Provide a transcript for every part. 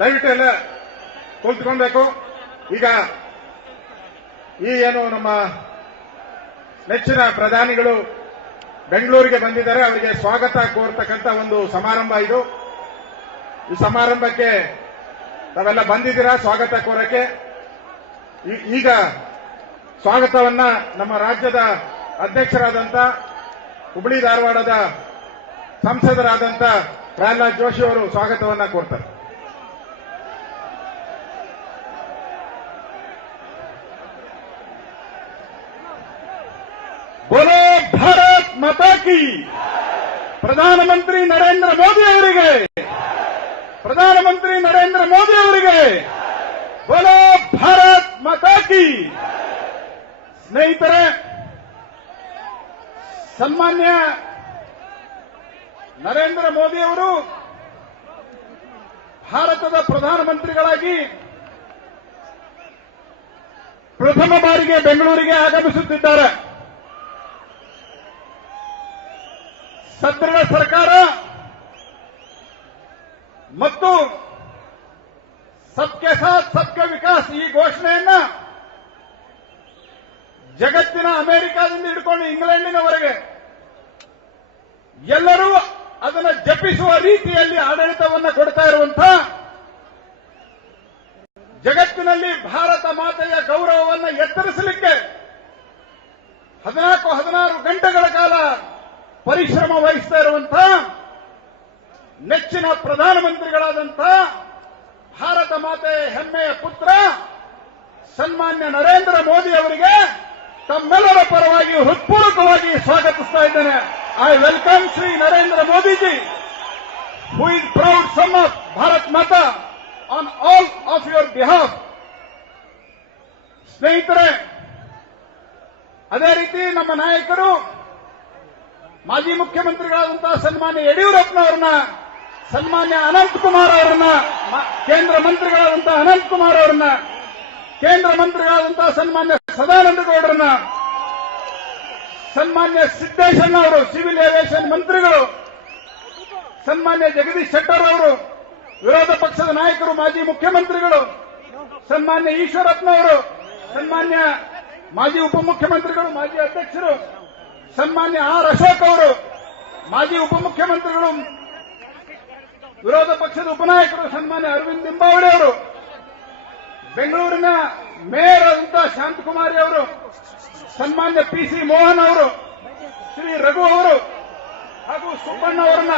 ದಯವಿಟ್ಟು ಎಲ್ಲ ಕುಳಿತುಕೊಳ್ಬೇಕು. ಈಗ ಈ ಏನು ನಮ್ಮ ನೆಚ್ಚಿನ ಪ್ರಧಾನಿಗಳು ಬೆಂಗಳೂರಿಗೆ ಬಂದಿದ್ದಾರೆ, ಅವರಿಗೆ ಸ್ವಾಗತ ಕೋರ್ತಕ್ಕಂಥ ಒಂದು ಸಮಾರಂಭ ಇದು. ಈ ಸಮಾರಂಭಕ್ಕೆ ತಾವೆಲ್ಲ ಬಂದಿದ್ದೀರಾ ಸ್ವಾಗತ ಕೋರಕ್ಕೆ. ಈಗ ಸ್ವಾಗತವನ್ನ ನಮ್ಮ ರಾಜ್ಯದ ಅಧ್ಯಕ್ಷರಾದಂಥ ಹುಬ್ಬಳ್ಳಿ ಧಾರವಾಡದ ಸಂಸದರಾದಂಥ ಪ್ರಹ್ಲಾದ್ ಜೋಶಿ ಅವರು ಸ್ವಾಗತವನ್ನ ಕೋರ್ತಾರೆ. बोलो भारत माता की, प्रधानमंत्री नरेंद्र मोदी ಅವರಿಗೆ, ಪ್ರಧಾನಮಂತ್ರಿ ನರೇಂದ್ರ ಮೋದಿ ಅವರಿಗೆ बोलो भारत माता की. ಸ್ನೇಹಿತರೆ, ಸನ್ಮಾನ್ಯ ನರೇಂದ್ರ ಮೋದಿ ಅವರು ಭಾರತದ ಪ್ರಧಾನಮಂತ್ರಿಗಳಾಗಿ ಪ್ರಥಮ ಬಾರಿಗೆ ಬೆಂಗಳೂರಿಗೆ ಆಗಮಿಸುತ್ತಿದ್ದಾರೆ. ಸದೃಢ ಸರ್ಕಾರ ಮತ್ತು ಸಬ್ಕೆ ಸಾಥ್ ಸಬ್ಕೆ ವಿಕಾಸ್ ಈ ಘೋಷಣೆಯನ್ನ ಜಗತ್ತಿನ ಅಮೆರಿಕಾದಿಂದ ಹಿಡ್ಕೊಂಡು ಇಂಗ್ಲೆಂಡಿನವರೆಗೆ ಎಲ್ಲರೂ ಅದನ್ನು ಜಪಿಸುವ ರೀತಿಯಲ್ಲಿ ಆಡಳಿತವನ್ನು ಕೊಡ್ತಾ ಇರುವಂತಹ, ಜಗತ್ತಿನಲ್ಲಿ ಭಾರತ ಮಾತೆಯ ಗೌರವವನ್ನು ಎತ್ತರಿಸಲಿಕ್ಕೆ 14-16 ಗಂಟೆಗಳ ಕಾಲ ಪರಿಶ್ರಮ ವಹಿಸ್ತಾ ಇರುವಂತಹ ನೆಚ್ಚಿನ ಪ್ರಧಾನಮಂತ್ರಿಗಳಾದಂತಹ ಭಾರತ ಮಾತೆಯ ಹೆಮ್ಮೆಯ ಪುತ್ರ ಸನ್ಮಾನ್ಯ ನರೇಂದ್ರ ಮೋದಿ ಅವರಿಗೆ ತಮ್ಮೆಲ್ಲರ ಪರವಾಗಿ ಹೃತ್ಪೂರ್ವಕವಾಗಿ ಸ್ವಾಗತಿಸ್ತಾ ಇದ್ದೇನೆ. I welcome Shri Narendra Modiji, who is proud son of Bharat Mata on all of your behalf. ಸ್ನೇಹಿತರೆ, ಅದೇ ರೀತಿ ನಮ್ಮ ನಾಯಕರು ಮಾಜಿ ಮುಖ್ಯಮಂತ್ರಿಗಳಾದಂತಹ ಸನ್ಮಾನ್ಯ ಯಡಿಯೂರಪ್ಪನವರನ್ನ, ಸನ್ಮಾನ್ಯ ಅನಂತಕುಮಾರ್ ಅವರನ್ನ, ಕೇಂದ್ರ ಮಂತ್ರಿಗಳಾದಂತಹ ಅನಂತಕುಮಾರ್ ಅವರನ್ನ, ಕೇಂದ್ರ ಮಂತ್ರಿಗಳಾದಂತಹ ಸನ್ಮಾನ್ಯ ಸದಾನಂದ ಗೌಡರನ್ನ, ಸನ್ಮಾನ್ಯ ಸಿದ್ದೇಶಣ್ಣ ಅವರು ಸಿವಿಲ್ ಏವಿಯೇಷನ್ ಮಂತ್ರಿಗಳು, ಸನ್ಮಾನ್ಯ ಜಗದೀಶ್ ಶೆಟ್ಟರ್ ಅವರು ವಿರೋಧ ಪಕ್ಷದ ನಾಯಕರು ಮಾಜಿ ಮುಖ್ಯಮಂತ್ರಿಗಳು, ಸನ್ಮಾನ್ಯ ಈಶ್ವರಪ್ಪನವರು ಸನ್ಮಾನ್ಯ ಮಾಜಿ ಉಪಮುಖ್ಯಮಂತ್ರಿಗಳು ಮಾಜಿ ಅಧ್ಯಕ್ಷರು, ಸನ್ಮಾನ್ಯ ಆರ್ ಅಶೋಕ್ ಅವರು ಮಾಜಿ ಉಪಮುಖ್ಯಮಂತ್ರಿಗಳು ವಿರೋಧ ಪಕ್ಷದ ಉಪನಾಯಕರು, ಸನ್ಮಾನ್ಯ ಅರವಿಂದ್ ಲಿಂಬಾವಳಿ ಅವರು, ಬೆಂಗಳೂರಿನ ಮೇಯರ್ ಆದಂತಹ ಶಾಂತಕುಮಾರಿ ಅವರು, ಸನ್ಮಾನ್ಯ ಪಿಸಿ ಮೋಹನ್ ಅವರು, ಶ್ರೀ ರಘು ಅವರು ಹಾಗೂ ಸುಬ್ಬಣ್ಣ ಅವರನ್ನ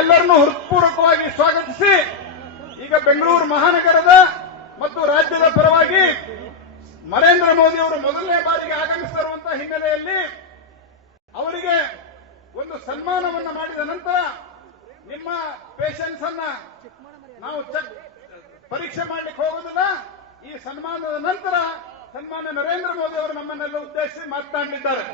ಎಲ್ಲರನ್ನೂ ಹೃತ್ಪೂರ್ವಕವಾಗಿ ಸ್ವಾಗತಿಸಿ, ಈಗ ಬೆಂಗಳೂರು ಮಹಾನಗರದ ಮತ್ತು ರಾಜ್ಯದ ಪರವಾಗಿ ನರೇಂದ್ರ ಮೋದಿ ಅವರು ಮೊದಲನೇ ಬಾರಿಗೆ ಆಗಮಿಸಿರುವಂತಹ ಹಿನ್ನೆಲೆಯಲ್ಲಿ ಅವರಿಗೆ ಒಂದು ಸನ್ಮಾನವನ್ನು ಮಾಡಿದ ನಂತರ ನಿಮ್ಮ ಪೇಷನ್ಸ್ ಅನ್ನ ನಾವು ಪರೀಕ್ಷೆ ಮಾಡಲಿಕ್ಕೆ ಹೋಗುವುದಿಲ್ಲ. ಈ ಸನ್ಮಾನದ ನಂತರ ಸನ್ಮಾನ್ಯ ನರೇಂದ್ರ ಮೋದಿ ಅವರು ನಮ್ಮನ್ನೆಲ್ಲ ಉದ್ದೇಶಿಸಿ ಮಾತನಾಡಲಿದ್ದಾರೆ.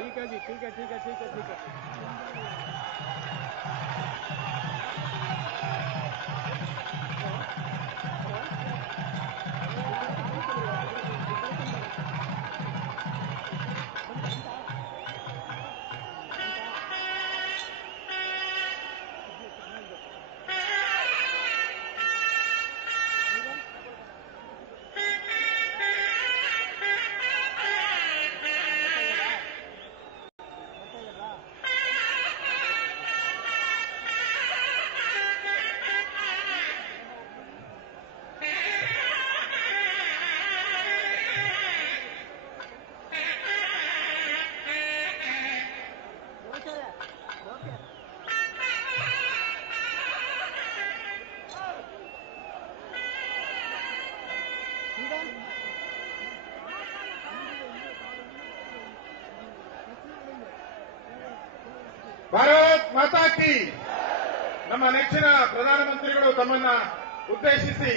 ಭಾರತ್ ಮಾತಾ ಕಿ. ನಮ್ಮ ನೆಚ್ಚಿನ ಪ್ರಧಾನಮಂತ್ರಿಗಳು ತಮ್ಮನ್ನ ಉದ್ದೇಶಿಸಿ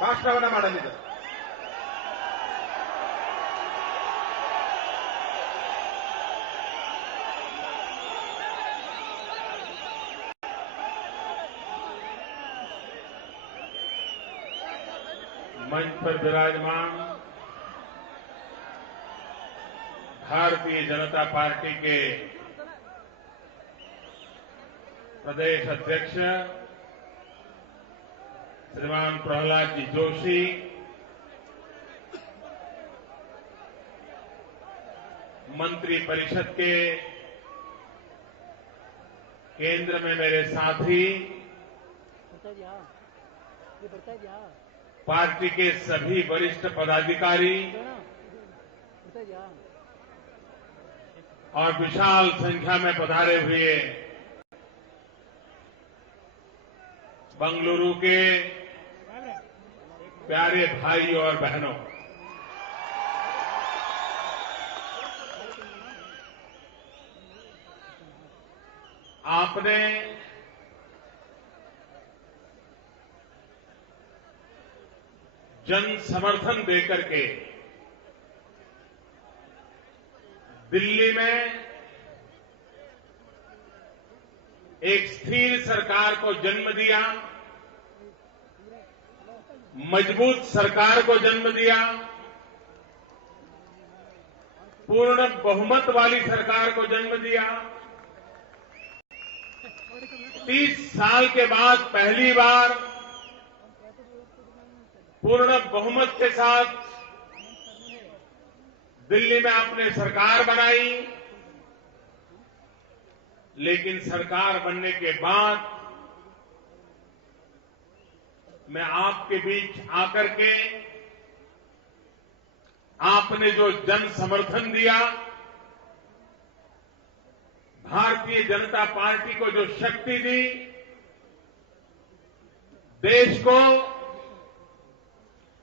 ಭಾಷಣವನ್ನು ಮಾಡಲಿದ್ದಾರೆ. मंच पर विराजमान भारतीय जनता पार्टी के प्रदेश अध्यक्ष श्रीमान प्रहलाद जी जोशी, मंत्री परिषद के केंद्र में मेरे साथी, पार्टी के सभी वरिष्ठ पदाधिकारी और विशाल संख्या में पधारे हुए बंगलुरु के प्यारे भाई और बहनों, आपने जन समर्थन देकर के दिल्ली में एक स्थिर सरकार को जन्म दिया, मजबूत सरकार को जन्म दिया, पूर्ण बहुमत वाली सरकार को जन्म दिया। 30 साल के बाद पहली बार पूर्ण बहुमत के साथ दिल्ली में आपने सरकार बनाई, लेकिन सरकार बनने के बाद मैं आपके बीच आकर के आपने जो जन समर्थन दिया, भारतीय जनता पार्टी को जो शक्ति दी, देश को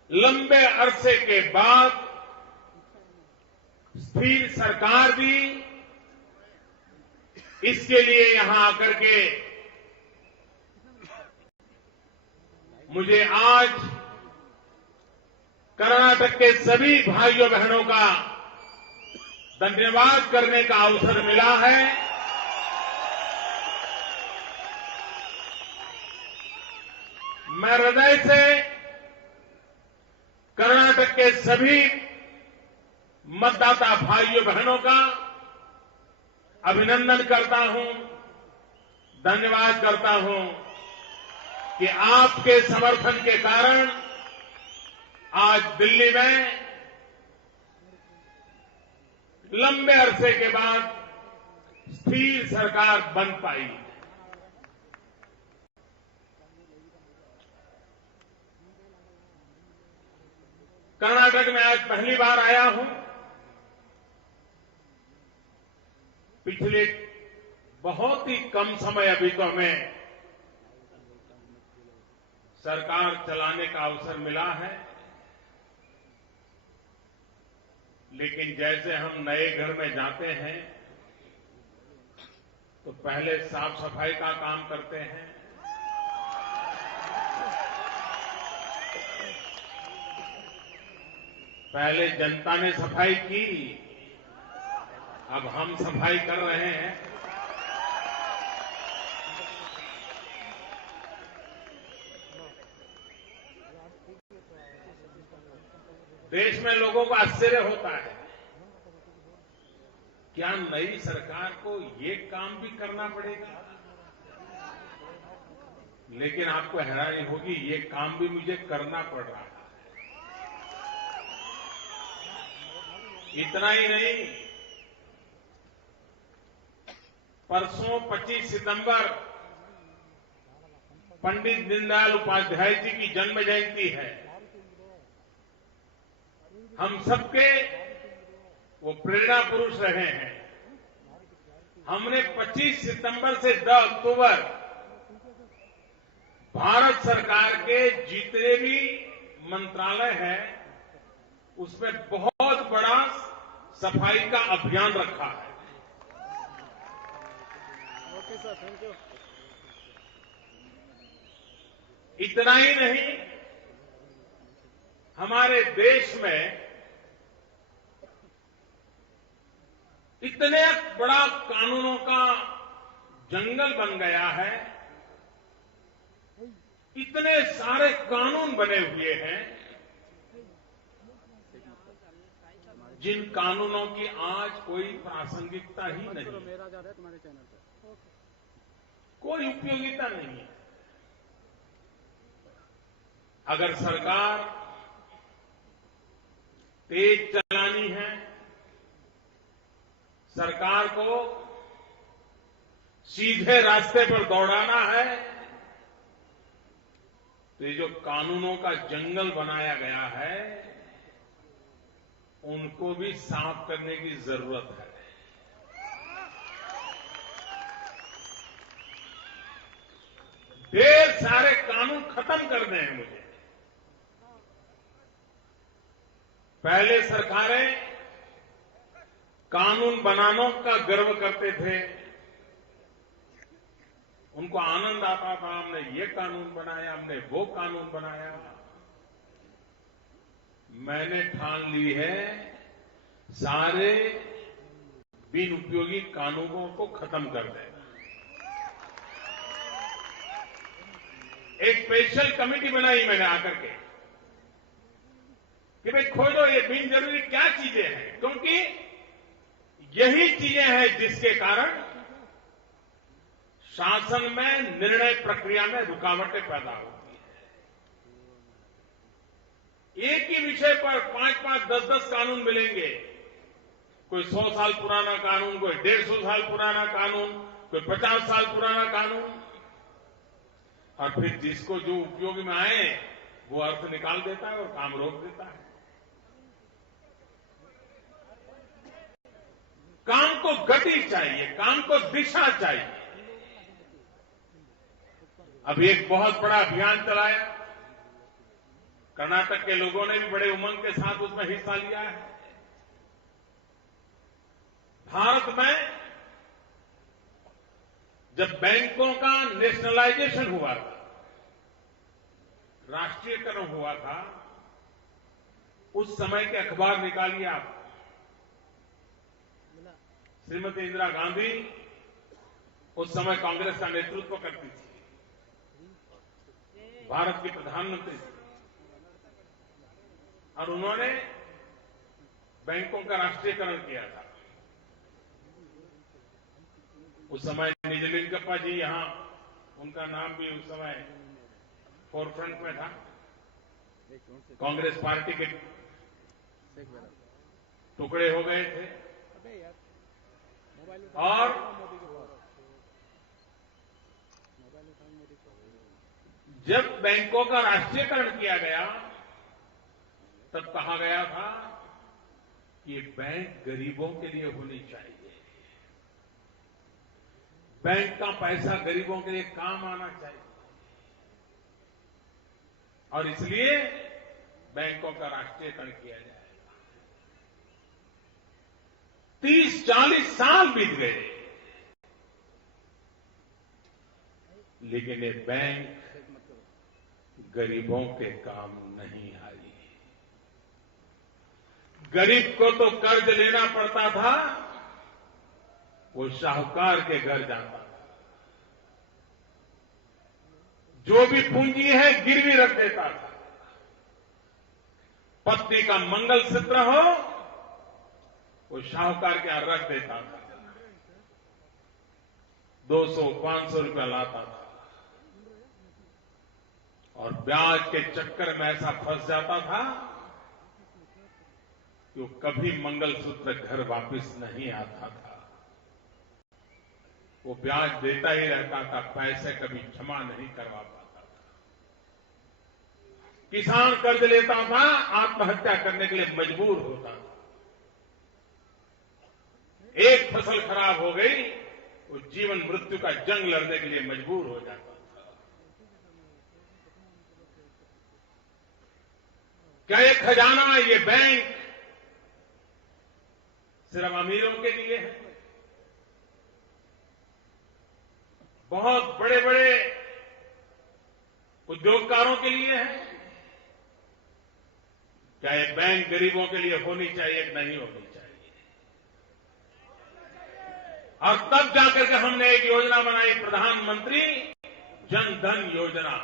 लंबे अरसे के बाद स्थिर सरकार दी, इसके लिए यहां आकर के मुझे आज कर्नाटक के सभी भाइयों बहनों का धन्यवाद करने का अवसर मिला है। मैं हृदय से कर्नाटक के सभी मतदाता भाइयों बहनों का अभिनंदन करता हूं, धन्यवाद करता हूं कि आपके समर्थन के कारण आज दिल्ली में लंबे अरसे के बाद स्थिर सरकार बन पाई। कर्नाटक में आज पहली बार आया हूं। पिछले बहुत ही कम समय अभी तो हमें सरकार चलाने का अवसर मिला है, लेकिन जैसे हम नए घर में जाते हैं तो पहले साफ सफाई का काम करते हैं, पहले जनता ने सफाई की, अब हम सफाई कर रहे हैं। देश में लोगों को आश्चर्य होता है, क्या नई सरकार को ये काम भी करना पड़ेगा? लेकिन आपको हैरानी होगी, ये काम भी मुझे करना पड़ रहा है। इतना ही नहीं, परसों 25 सितंबर पंडित दीनदयाल उपाध्याय जी की जन्म जयंती है। हम सबके वो प्रेरणा पुरुष रहे हैं। हमने 25 सितंबर से 10 अक्टूबर भारत सरकार के जितने भी मंत्रालय हैं, उसमें बहुत बड़ा सफाई का अभियान रखा है। Okay sir, thank you. इतना ही नहीं, हमारे देश में इतने बड़ा कानूनों का जंगल बन गया है, इतने सारे कानून बने हुए हैं, जिन कानूनों की आज कोई प्रासंगिकता ही नहीं, मेरा जा रहा है तुम्हारे चैनल पे, कोई उपयोगिता नहीं है। अगर सरकार तेज चलानी है, सरकार को सीधे रास्ते पर दौड़ाना है, तो ये जो कानूनों का जंगल बनाया गया है, उनको भी साफ करने की जरूरत है। ढेर सारे कानून खत्म करने हैं मुझे। पहले सरकारें कानून बनाने का गर्व करते थे, उनको आनंद आता था, हमने ये कानून बनाया, हमने वो कानून बनाया। मैंने ठान ली है सारे बिन उपयोगी कानूनों को खत्म कर देना। एक स्पेशल कमेटी बनाई मैंने आकर के कि भाई खोजो ये बिन जरूरी क्या चीजें हैं, क्योंकि यही चीजें हैं जिसके कारण शासन में निर्णय प्रक्रिया में रुकावटें पैदा होती है। एक ही विषय पर 5-5, 10-10 कानून मिलेंगे। कोई 100 साल पुराना कानून, कोई 150 साल पुराना कानून, कोई 50 साल पुराना कानून, और फिर जिसको जो उपयोग में आए वो अर्थ निकाल देता है और काम रोक देता है। काम को गति चाहिए, काम को दिशा चाहिए। अभी एक बहुत बड़ा अभियान चलाया, कर्नाटक के लोगों ने भी बड़े उमंग के साथ उसमें हिस्सा लिया है। भारत में जब बैंकों का नेशनलाइजेशन हुआ था, राष्ट्रीयकरण हुआ था, उस समय के अखबार निकालिए आप। श्रीमती इंदिरा गांधी उस समय कांग्रेस का नेतृत्व करती थी, भारत की प्रधानमंत्री थी, और उन्होंने बैंकों का राष्ट्रीयकरण किया था। उस समय निजलिंगप्पा जी यहां, उनका नाम भी उस समय फोरफ्रंट में था। कांग्रेस पार्टी के टुकड़े हो गए थे और जब बैंकों का राष्ट्रीयकरण किया गया तब कहा गया था कि बैंक गरीबों के लिए होनी चाहिए, बैंक का पैसा गरीबों के लिए काम आना चाहिए, और इसलिए बैंकों का राष्ट्रीयकरण किया जाएगा। 30-40 साल बीत गए, लेकिन ये बैंक गरीबों के काम नहीं आई। गरीब को तो कर्ज लेना पड़ता था, वो शाहूकार के घर जाता था, जो भी पूंजी है गिरवी रख देता था। पत्नी का मंगलसूत्र हो, वो शाहूकार के यहां रख देता था, 200-500 रुपया लाता था, और ब्याज के चक्कर में ऐसा फंस जाता था कि वो कभी मंगलसूत्र घर वापस नहीं आता था। वो ब्याज देता ही रहता था, पैसे कभी जमा नहीं करवा पाता था। किसान कर्ज लेता था, आत्महत्या करने के लिए मजबूर होता था। एक फसल खराब हो गई, वो जीवन मृत्यु का जंग लड़ने के लिए मजबूर हो जाता था। क्या ये खजाना, ये बैंक सिर्फ अमीरों के लिए है? बहुत बड़े बड़े उद्योगकारों के लिए है? क्या ये बैंक गरीबों के लिए होनी चाहिए कि नहीं होनी चाहिए? और तब जाकर के हमने एक योजना बनाई, प्रधानमंत्री जन धन योजना।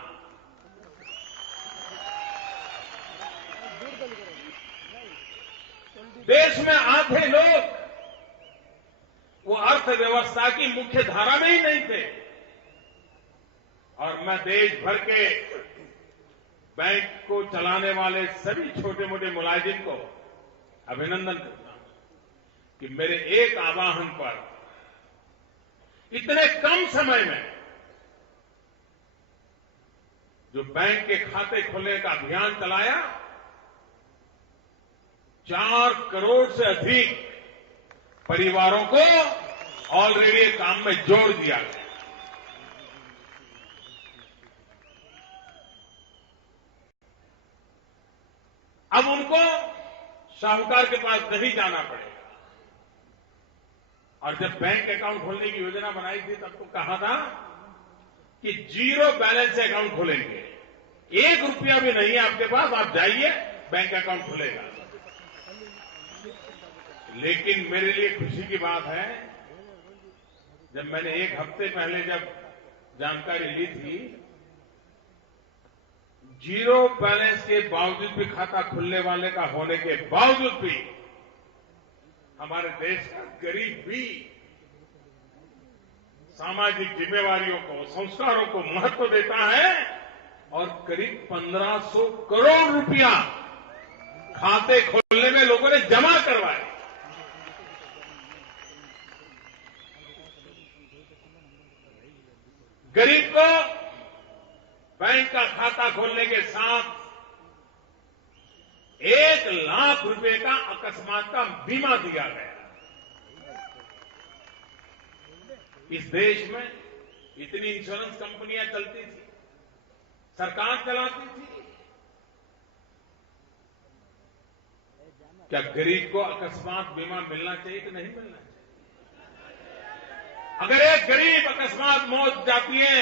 देश में आधे लोग वो अर्थव्यवस्था की मुख्य धारा में ही नहीं थे, और मैं देश भर के बैंक को चलाने वाले सभी छोटे मोटे मुलाजिम को अभिनंदन करता हूं कि मेरे एक आह्वान पर इतने कम समय में जो बैंक के खाते खोलने का अभियान चलाया, 4 करोड़ से अधिक परिवारों को ऑलरेडी काम में जोड़ दिया गया। अब उनको साहूकार के पास नहीं जाना पड़ेगा। और जब बैंक अकाउंट खोलने की योजना बनाई थी तब तो कहा था कि 0 बैलेंस से अकाउंट खोलेंगे, 1 रुपया भी नहीं है आपके पास, आप जाइए बैंक अकाउंट खुलेगा। लेकिन मेरे लिए खुशी की बात है, जब मैंने 1 हफ्ते पहले जब जानकारी ली थी, 0 बैलेंस के बावजूद भी खाता खुलने वाले का होने के बावजूद भी हमारे देश का गरीब भी सामाजिक जिम्मेवारियों को, संस्कारों को महत्व देता है और करीब 1500 करोड़ रुपया खाते खोलने में लोगों ने जमा करवाए। गरीब को बैंक का खाता खोलने के साथ 1 लाख रुपए का अकस्मात का बीमा दिया गया। इस देश में इतनी इंश्योरेंस कंपनियां चलती थी, सरकार चलाती थी, क्या गरीब को अकस्मात बीमा मिलना चाहिए कि नहीं मिलना चाहिए? अगर एक गरीब अकस्मात मौत जाती है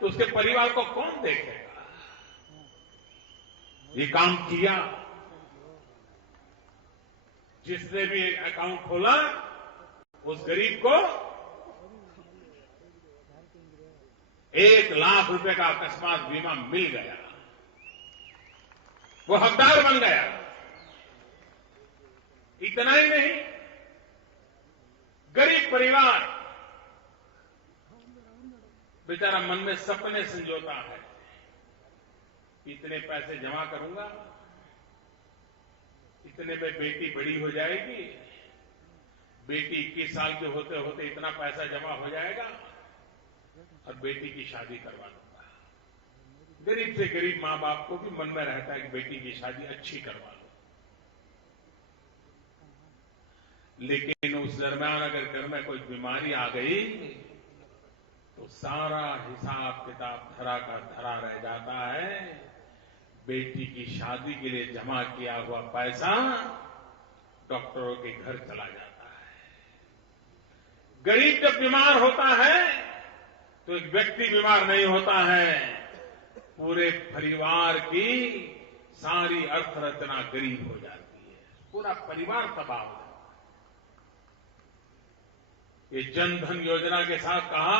तो उसके परिवार को कौन देखेगा? ये काम किया। जिसने भी अकाउंट खोला उस गरीब को 1 लाख रुपए का अकस्मात बीमा मिल गया, वो हकदार बन गया। इतना ही नहीं, गरीब परिवार बेचारा मन में सपने संजोता है, इतने पैसे जमा करूंगा, इतने में बेटी बड़ी हो जाएगी, बेटी 21 साल के होते होते इतना पैसा जमा हो जाएगा और बेटी की शादी करवा लूंगा। गरीब से गरीब मां बाप को भी मन में रहता है कि बेटी की शादी अच्छी करवा लो। लेकिन उस दरमियान अगर घर में कोई बीमारी आ गई तो सारा हिसाब किताब धरा का धरा रह जाता है। बेटी की शादी के लिए जमा किया हुआ पैसा डॉक्टरों के घर चला जाता है। गरीब जब बीमार होता है तो एक व्यक्ति बीमार नहीं होता है, पूरे परिवार की सारी अर्थरचना गरीब हो जाती है, पूरा परिवार तबाह हो जाता है। ये जनधन योजना के साथ कहा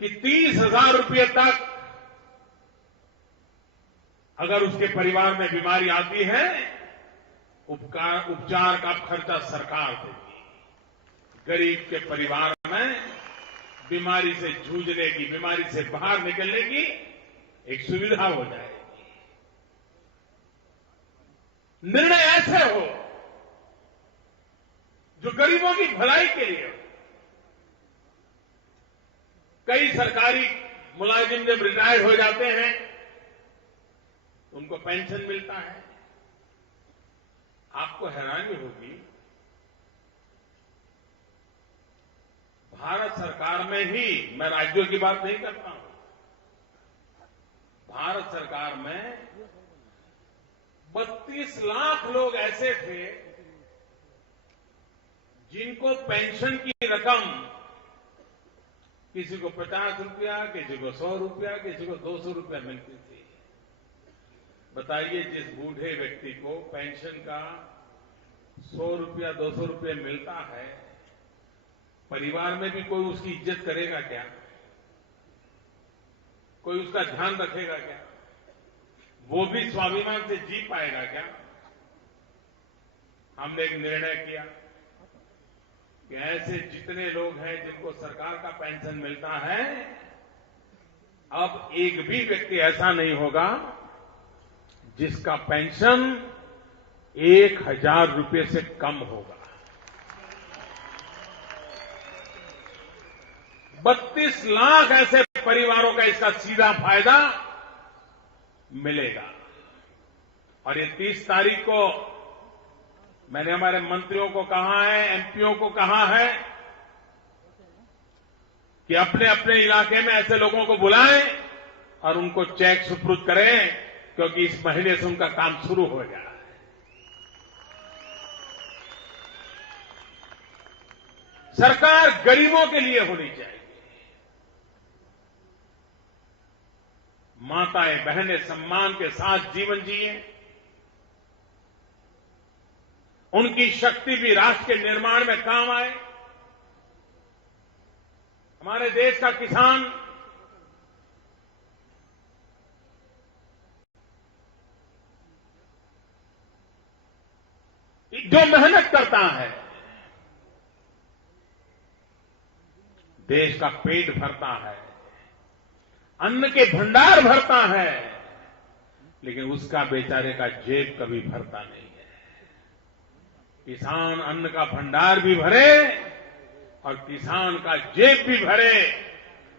कि 30,000 रुपये तक अगर उसके परिवार में बीमारी आती है, उपचार का खर्चा सरकार देगी। गरीब के परिवार में बीमारी से जूझने की, बीमारी से बाहर निकलने की एक सुविधा हो जाएगी। निर्णय ऐसे हो जो गरीबों की भलाई के लिए हो। कई सरकारी मुलाजिम जब रिटायर्ड हो जाते हैं उनको पेंशन मिलता है। आपको हैरानी होगी, भारत सरकार में ही, मैं राज्यों की बात नहीं करता हूं, भारत सरकार में 32 लाख लोग ऐसे थे जिनको पेंशन की रकम किसी को 50 रुपया, किसी को 100 रुपया, किसी को 200 रुपया मिलती थी। बताइए, जिस बूढ़े व्यक्ति को पेंशन का 100 रुपया 200 रुपया मिलता है, परिवार में भी कोई उसकी इज्जत करेगा क्या? कोई उसका ध्यान रखेगा क्या? वो भी स्वाभिमान से जी पाएगा क्या? हमने एक निर्णय किया कि ऐसे जितने लोग हैं जिनको सरकार का पेंशन मिलता है, अब एक भी व्यक्ति ऐसा नहीं होगा जिसका पेंशन 1,000 रुपए से कम होगा। 32 लाख ऐसे परिवारों का इसका सीधा फायदा मिलेगा। और ये 30 तारीख को मैंने हमारे मंत्रियों को कहा है, एमपीओ को कहा है कि अपने अपने इलाके में ऐसे लोगों को बुलाएं और उनको चेक सुपुर्द करें, क्योंकि इस महीने से उनका काम शुरू हो गया है। सरकार गरीबों के लिए होनी चाहिए। माताएं बहनें सम्मान के साथ जीवन जिए, उनकी शक्ति भी राष्ट्र के निर्माण में काम आए। हमारे देश का किसान जो मेहनत करता है, देश का पेट भरता है, अन्न के भंडार भरता है, लेकिन उसका बेचारे का जेब कभी भरता नहीं है। किसान अन्न का भंडार भी भरे और किसान का जेब भी भरे,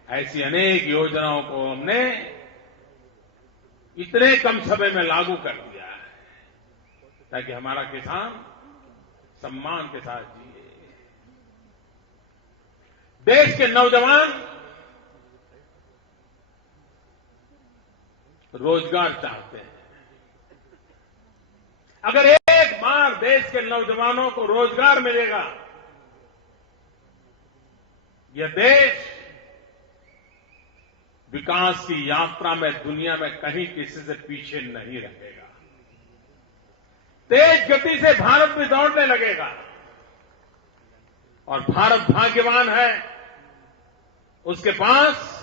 ऐसी अनेक योजनाओं को हमने इतने कम समय में लागू कर दिया है ताकि हमारा किसान सम्मान के साथ जिए। देश के नौजवान रोजगार चाहते हैं। अगर एक बार देश के नौजवानों को रोजगार मिलेगा, यह देश विकास की यात्रा में दुनिया में कहीं किसी से पीछे नहीं रहेगा। तेज गति से भारत भी दौड़ने लगेगा। और भारत भाग्यवान है, उसके पास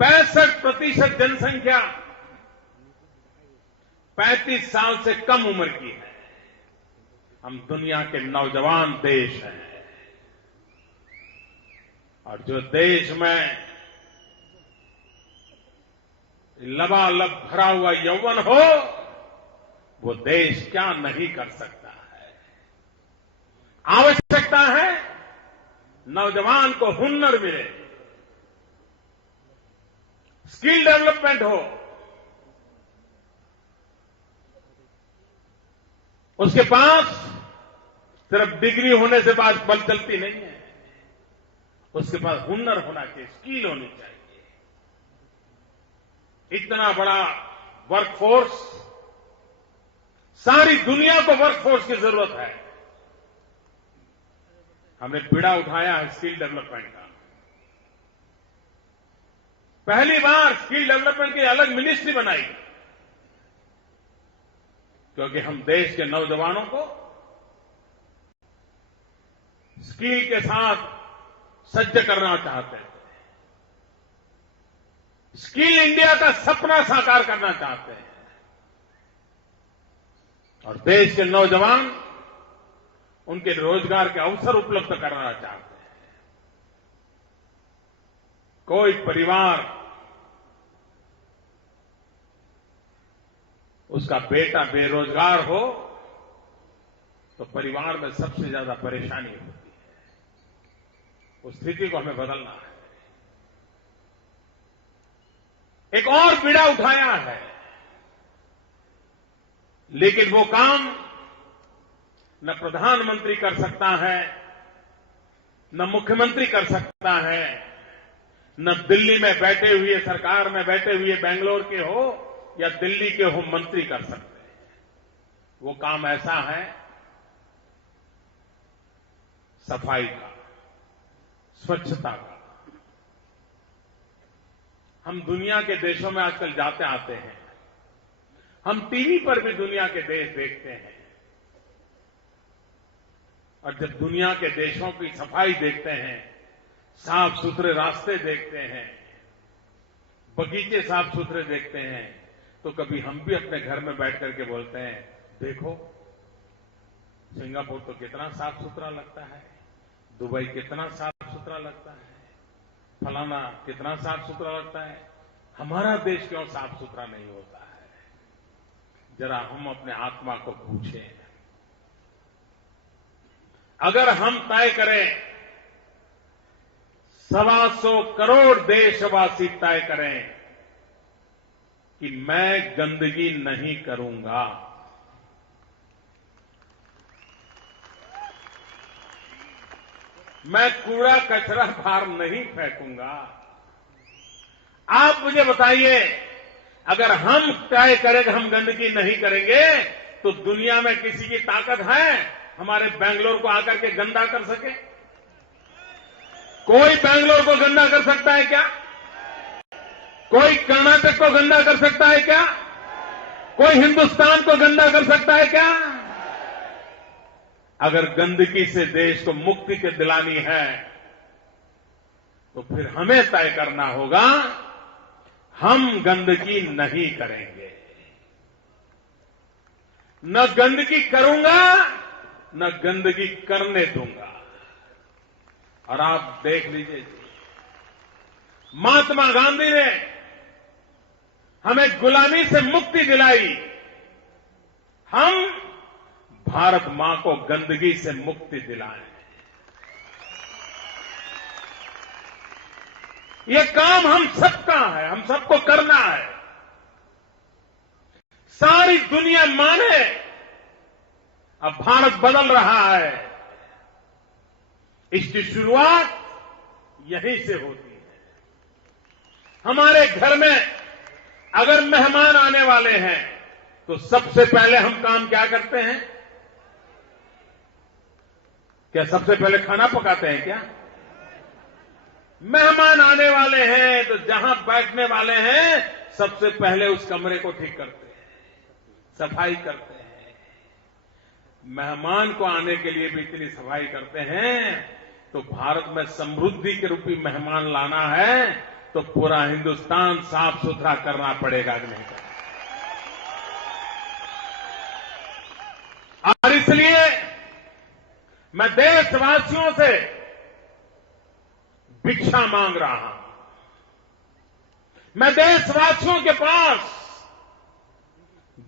65% जनसंख्या 35 साल से कम उम्र की है। हम दुनिया के नौजवान देश हैं। और जो देश में लबालब भरा हुआ यौवन हो, वो देश क्या नहीं कर सकता है। आवश्यकता है नौजवान को हुनर मिले, स्किल डेवलपमेंट हो, उसके पास सिर्फ डिग्री होने से बात बल चलती नहीं है, उसके पास हुनर होना चाहिए, स्किल होनी चाहिए। इतना बड़ा वर्कफोर्स, सारी दुनिया को वर्कफोर्स की जरूरत है। हमने बीड़ा उठाया है स्किल डेवलपमेंट का। पहली बार स्किल डेवलपमेंट की अलग मिनिस्ट्री बनाई, क्योंकि हम देश के नौजवानों को स्किल के साथ सज्ज करना चाहते हैं। स्किल इंडिया का सपना साकार करना चाहते हैं। और देश के नौजवान उनके रोजगार के अवसर उपलब्ध कराना चाहते हैं। कोई परिवार उसका बेटा बेरोजगार हो तो परिवार में सबसे ज्यादा परेशानी होती है। उस स्थिति को हमें बदलना है। एक और बीड़ा उठाया है, लेकिन वो काम न प्रधानमंत्री कर सकता है, न मुख्यमंत्री कर सकता है, न दिल्ली में बैठे हुए, सरकार में बैठे हुए बेंगलोर के हो या दिल्ली के हो मंत्री कर सकते हैं। वो काम ऐसा है सफाई का, स्वच्छता का। हम दुनिया के देशों में आजकल जाते आते हैं, हम टीवी पर भी दुनिया के देश देखते हैं, और जब दुनिया के देशों की सफाई देखते हैं, साफ सुथरे रास्ते देखते हैं, बगीचे साफ सुथरे देखते हैं, तो कभी हम भी अपने घर में बैठ करके बोलते हैं, देखो सिंगापुर तो कितना साफ सुथरा लगता है, दुबई कितना साफ सुथरा लगता है, फलाना कितना साफ सुथरा लगता है, हमारा देश क्यों साफ सुथरा नहीं होता है? जरा हम अपने आत्मा को पूछें। अगर हम तय करें, 125 करोड़ देशवासी तय करें कि मैं गंदगी नहीं करूंगा, मैं कूड़ा कचरा बाहर नहीं फेंकूंगा। आप मुझे बताइए, अगर हम तय करें कि हम गंदगी नहीं करेंगे, तो दुनिया में किसी की ताकत है हमारे बेंगलोर को आकर के गंदा कर सके? कोई बेंगलोर को गंदा कर सकता है क्या? कोई कर्नाटक को गंदा कर सकता है क्या? कोई हिंदुस्तान को गंदा कर सकता है क्या? अगर गंदगी से देश को मुक्ति के दिलानी है, तो फिर हमें तय करना होगा, हम गंदगी नहीं करेंगे। न गंदगी करूंगा, न गंदगी करने दूंगा। और आप देख लीजिए, महात्मा गांधी ने हमें गुलामी से मुक्ति दिलाई, हम भारत मां को गंदगी से मुक्ति दिलाएं। ये काम हम सबका है, हम सबको करना है। सारी दुनिया माने अब भारत बदल रहा है, इसकी शुरुआत यहीं से होती है। हमारे घर में अगर मेहमान आने वाले हैं, तो सबसे पहले हम काम क्या करते हैं? क्या सबसे पहले खाना पकाते हैं क्या? मेहमान आने वाले हैं तो जहां बैठने वाले हैं, सबसे पहले उस कमरे को ठीक करते हैं, सफाई करते हैं। मेहमान को आने के लिए भी इतनी सफाई करते हैं, तो भारत में समृद्धि के रूपी मेहमान लाना है, तो पूरा हिंदुस्तान साफ सुथरा करना पड़ेगा कि नहीं? और इसलिए मैं देशवासियों से भिक्षा मांग रहा हूं। मैं देशवासियों के पास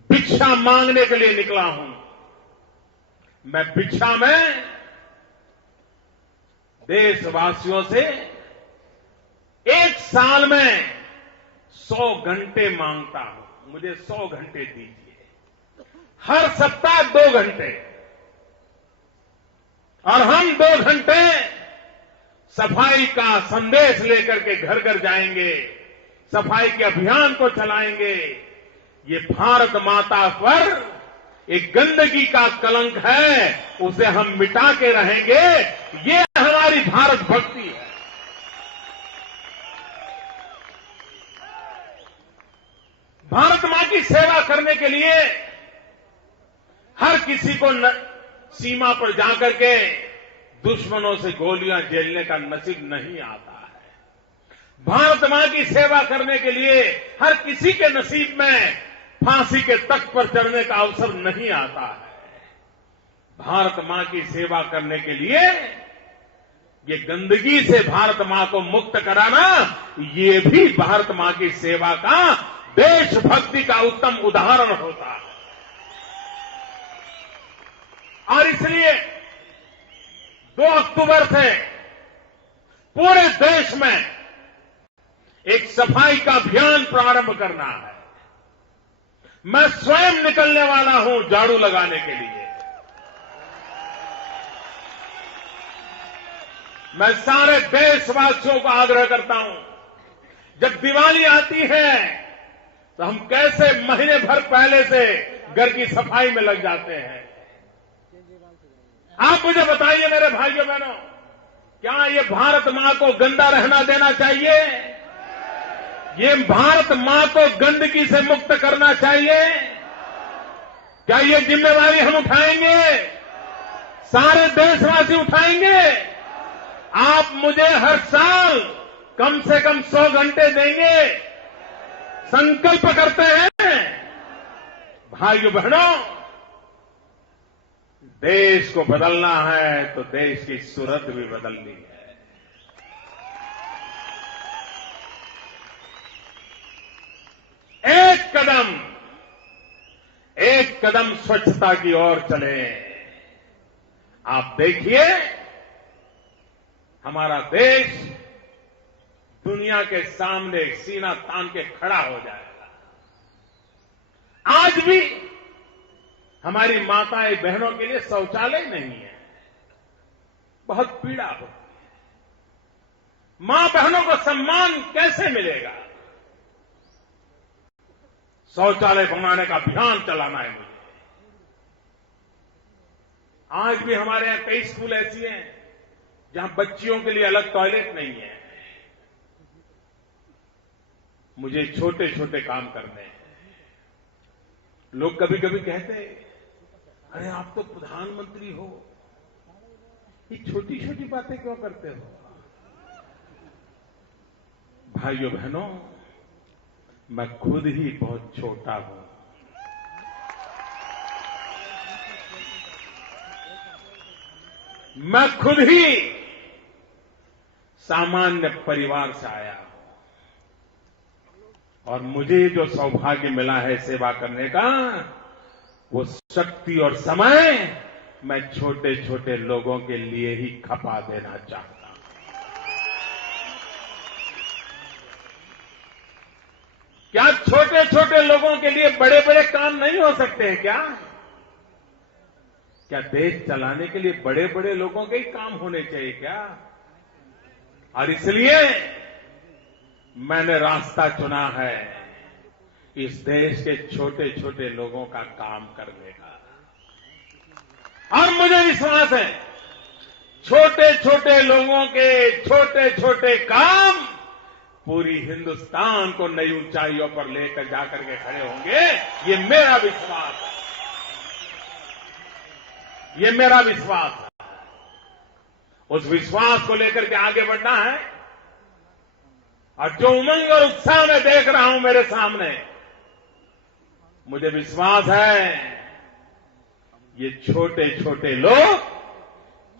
भिक्षा मांगने के लिए निकला हूं। मैं भिक्षा में देशवासियों से एक साल में 100 घंटे मांगता हूं। मुझे 100 घंटे दीजिए, हर सप्ताह 2 घंटे, और हम 2 घंटे सफाई का संदेश लेकर के घर घर जाएंगे, सफाई के अभियान को चलाएंगे। ये भारत माता पर एक गंदगी का कलंक है, उसे हम मिटा के रहेंगे। ये हमारी भारत भक्ति है। भारत मां की सेवा करने के लिए हर किसी को सीमा पर जाकर के दुश्मनों से गोलियां झेलने का नसीब नहीं आता है। भारत मां की सेवा करने के लिए हर किसी के नसीब में फांसी के तख्त पर चढ़ने का अवसर नहीं आता है। भारत मां की सेवा करने के लिए ये गंदगी से भारत मां को मुक्त कराना, ये भी भारत मां की सेवा का, देशभक्ति का उत्तम उदाहरण होता है। और इसलिए 2 अक्टूबर से पूरे देश में एक सफाई का अभियान प्रारंभ करना है। मैं स्वयं निकलने वाला हूं झाड़ू लगाने के लिए। मैं सारे देशवासियों को आग्रह करता हूं, जब दिवाली आती है तो हम कैसे महीने भर पहले से घर की सफाई में लग जाते हैं। आप मुझे बताइए मेरे भाइयों बहनों, क्या ये भारत मां को गंदा रहना देना चाहिए? ये भारत मां को गंदगी से मुक्त करना चाहिए? क्या ये जिम्मेवारी हम उठाएंगे? सारे देशवासी उठाएंगे? आप मुझे हर साल कम से कम 100 घंटे देंगे? संकल्प करते हैं? भाइयों बहनों, देश को बदलना है तो देश की सूरत भी बदलनी है। एक कदम स्वच्छता की ओर चले। आप देखिए, हमारा देश दुनिया के सामने सीना तान के खड़ा हो जाएगा। आज भी हमारी माताएं बहनों के लिए शौचालय नहीं है, बहुत पीड़ा होती है। मां बहनों को सम्मान कैसे मिलेगा? शौचालय बनाने का अभियान चलाना है मुझे। आज भी हमारे यहां कई स्कूल ऐसी हैं जहां बच्चियों के लिए अलग टॉयलेट नहीं है। मुझे छोटे छोटे काम करने हैं। लोग कभी कभी कहते हैं, अरे आप तो प्रधानमंत्री हो, ये छोटी छोटी बातें क्यों करते हो? भाइयों बहनों, मैं खुद ही बहुत छोटा हूं। मैं खुद ही सामान्य परिवार से आया हूं और मुझे जो सौभाग्य मिला है सेवा करने का, वो शक्ति और समय मैं छोटे छोटे लोगों के लिए ही खपा देना चाहता हूं। क्या छोटे छोटे लोगों के लिए बड़े बड़े काम नहीं हो सकते हैं क्या? क्या देश चलाने के लिए बड़े बड़े लोगों के ही काम होने चाहिए क्या? और इसलिए मैंने रास्ता चुना है इस देश के छोटे छोटे लोगों का काम करने का। और मुझे विश्वास है, छोटे छोटे लोगों के छोटे छोटे काम पूरी हिंदुस्तान को नई ऊंचाइयों पर लेकर जाकर के खड़े होंगे। ये मेरा विश्वास है, ये मेरा विश्वास है। उस विश्वास को लेकर के आगे बढ़ना है। और जो उमंग और उत्साह मैं देख रहा हूं मेरे सामने, मुझे विश्वास है ये छोटे छोटे लोग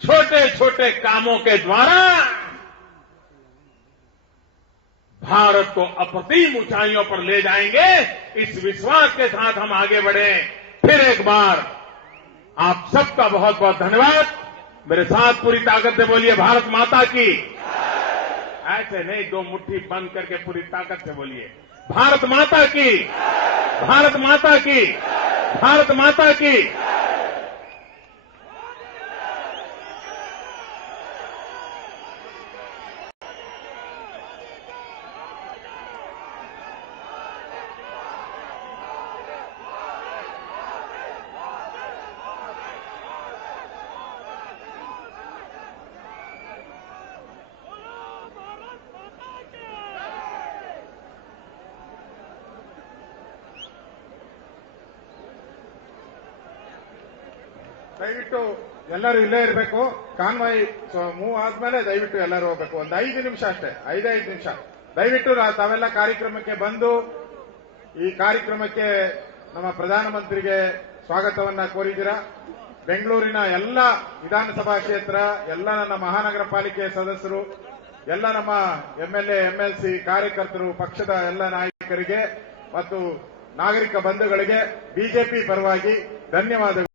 छोटे छोटे कामों के द्वारा भारत को अप्रतिम ऊंचाइयों पर ले जाएंगे। इस विश्वास के साथ हम आगे बढ़े। फिर एक बार आप सबका बहुत बहुत धन्यवाद। मेरे साथ पूरी ताकत से बोलिए, भारत माता की। ऐसे नहीं, दो मुट्ठी बंद करके पूरी ताकत से बोलिए, भारत माता की, भारत माता की, भारत माता की। ದಯವಿಟ್ಟು ಎಲ್ಲರೂ ಇಲ್ಲೇ ಇರಬೇಕು. ಕಾನ್ವಾಯ್ ಮೂವ್ ಆದ್ಮೇಲೆ ದಯವಿಟ್ಟು ಎಲ್ಲರೂ ಹೋಗ್ಬೇಕು. ಒಂದು 5 ನಿಮಿಷ ಅಷ್ಟೇ, 5 ನಿಮಿಷ. ದಯವಿಟ್ಟು ತಾವೆಲ್ಲ ಕಾರ್ಯಕ್ರಮಕ್ಕೆ ಬಂದು ಈ ಕಾರ್ಯಕ್ರಮಕ್ಕೆ ನಮ್ಮ ಪ್ರಧಾನಮಂತ್ರಿಗೆ ಸ್ವಾಗತವನ್ನ ಕೋರಿದ್ದೀರಾ. ಬೆಂಗಳೂರಿನ ಎಲ್ಲ ವಿಧಾನಸಭಾ ಕ್ಷೇತ್ರ, ಎಲ್ಲ ನನ್ನ ಮಹಾನಗರ ಪಾಲಿಕೆ ಸದಸ್ಯರು, ಎಲ್ಲ ನಮ್ಮ ಎಂಎಲ್ಎ ಎಂಎಲ್ಸಿ ಕಾರ್ಯಕರ್ತರು, ಪಕ್ಷದ ಎಲ್ಲ ನಾಯಕರಿಗೆ ಮತ್ತು ನಾಗರಿಕ ಬಂಧುಗಳಿಗೆ ಬಿಜೆಪಿ ಪರವಾಗಿ ಧನ್ಯವಾದಗಳು.